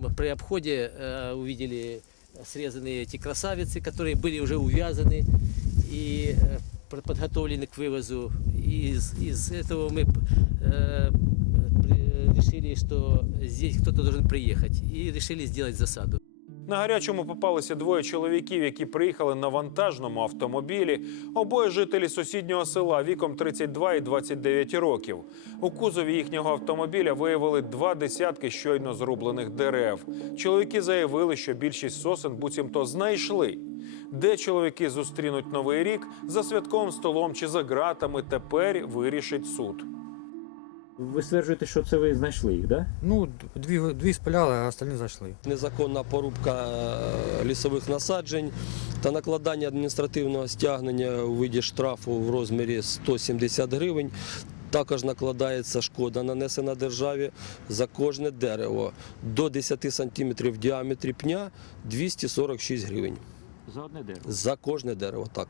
Мы При обходе э, увидели срезанные эти красавицы, которые были уже увязаны и э, пр- подготовлены к вывозу. И из, из этого мы э, при- решили, что здесь кто-то должен приехать. И решили сделать засаду. На гарячому попалися двоє чоловіків, які приїхали на вантажному автомобілі. Обоє жителі сусіднього села віком 32 і 29 років. У кузові їхнього автомобіля виявили два десятки щойно зрублених дерев. Чоловіки заявили, що більшість сосен буцімто знайшли. Де чоловіки зустрінуть новий рік за святковим столом чи за ґратами, тепер вирішить суд. Ви стверджуєте, що це ви знайшли їх, да? Ну, дві, дві спиляли, а остальні зайшли. незаконна порубка е, лісових насаджень та накладання адміністративного стягнення у виді штрафу в розмірі 170 гривень. Також накладається шкода, нанесена державі за кожне дерево до 10 см в діаметрі пня 246 гривень. За одне дерево. За кожне дерево, так.